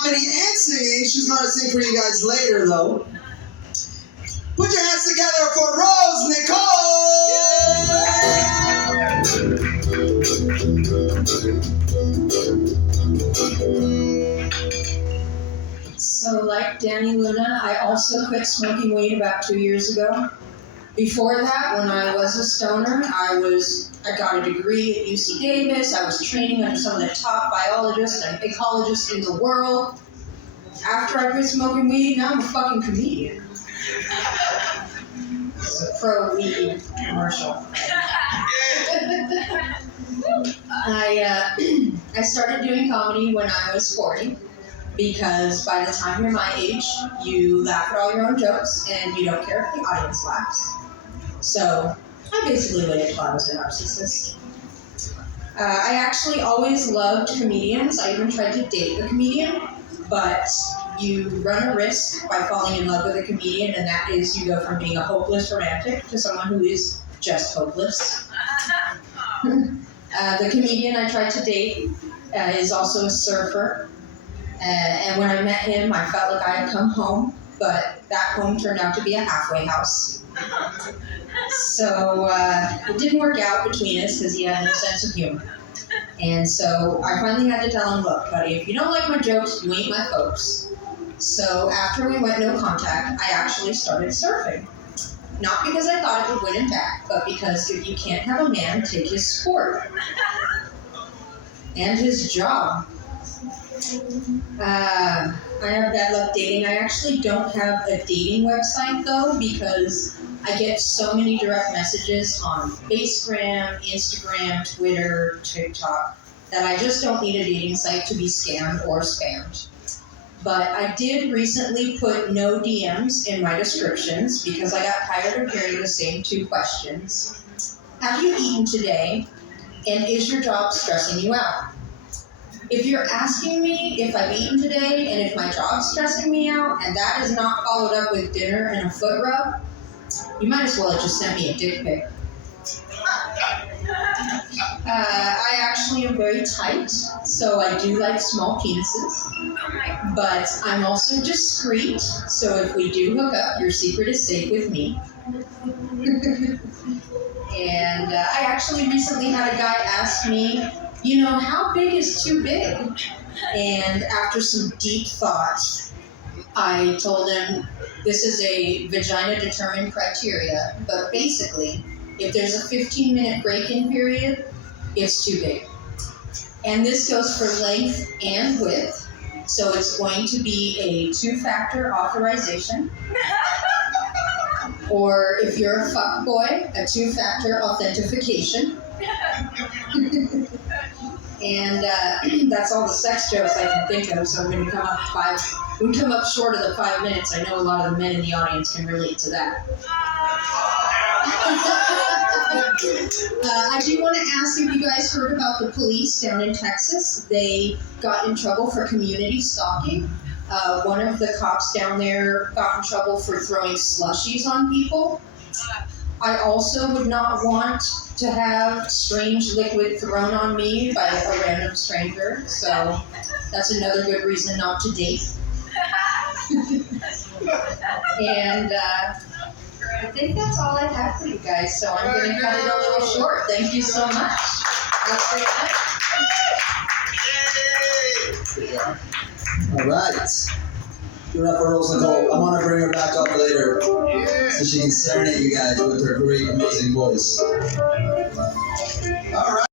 comedy and singing. She's going to sing for you guys later, though. Put your hands together for Rose Nicole! So like Danny Luna, I also quit smoking weed about 2 years ago. Before that, when I was a stoner, I got a degree at UC Davis. I was training under some of the top biologists and ecologists in the world. After I quit smoking weed, now I'm a fucking comedian. It's a pro-weed commercial. I started doing comedy when I was 40 because by the time you're my age, you laugh at all your own jokes and you don't care if the audience laughs. So I basically waited till I was a narcissist. I actually always loved comedians. I even tried to date a comedian, but you run a risk by falling in love with a comedian, and that is you go from being a hopeless romantic to someone who is just hopeless. The comedian I tried to date is also a surfer, and when I met him, I felt like I had come home, but that home turned out to be a halfway house. So it didn't work out between us because he had no sense of humor. And so I finally had to tell him, look, buddy, if you don't like my jokes, you ain't my folks. So after we went no contact, I actually started surfing. Not because I thought it would win him back, but because if you can't have a man take his sport and his job. I have bad luck dating. I actually don't have a dating website though, because I get so many direct messages on Facebook, Instagram, Twitter, TikTok, that I just don't need a dating site to be scammed or spammed. But I did recently put no DMs in my descriptions because I got tired of hearing the same 2 questions. Have you eaten today? And is your job stressing you out? If you're asking me if I've eaten today and if my job's stressing me out, and that is not followed up with dinner and a foot rub, you might as well have just sent me a dick pic. I actually am very tight, so I do like small penises. But I'm also discreet, so if we do hook up, your secret is safe with me. And I actually recently had a guy ask me, you know, how big is too big? And after some deep thought, I told him this is a vagina-determined criteria, but basically, if there's a 15-minute break-in period, it's too big. And this goes for length and width, so it's going to be a 2-factor authorization. Or if you're a fuckboy, a 2-factor authentication. And that's all the sex jokes I can think of, so when we come up short of the 5 minutes, I know a lot of the men in the audience can relate to that. I do want to ask if you guys heard about the police down in Texas. They got in trouble for community stalking. One of the cops down there got in trouble for throwing slushies on people. I also would not want to have strange liquid thrown on me by a random stranger, so that's another good reason not to date. And I think that's all I have for you guys, so I'm going to cut it a little short. Thank you so much. Have a great night. All right. Give it up for Rose Nicole. I want to bring her back up later so she can serenade you guys with her great, amazing voice. All right.